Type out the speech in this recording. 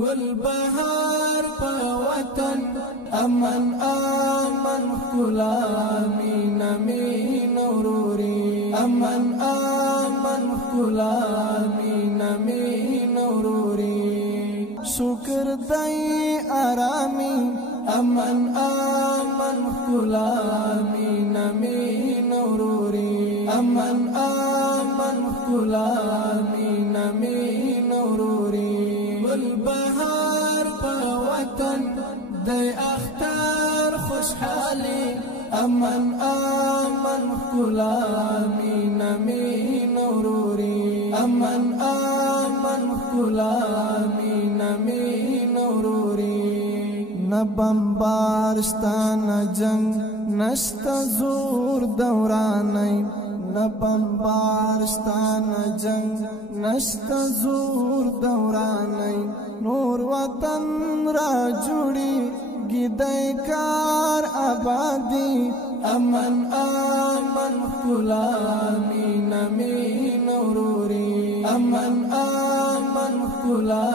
گل بهار په وطن امن امن کلا مینا مینا وروري امن امن کلا مینا مینا وروري شکر دای آرامی امن امن کلا مینا مینا وروري امن امن کلا مینا مینا وروري والبهار په وطن دی اختر خوشحالي امن امن کلا مینا مینا وروري امن امن کلا مینا مینا وروري نه بمبارستان جنگ نشتا زور دورانی نه بمبارستان جنگ نشتا زور دورانی نور وطن را جوړي گیدای کار آبادی امن امن کلا مینا مینا وروري امن امن کلا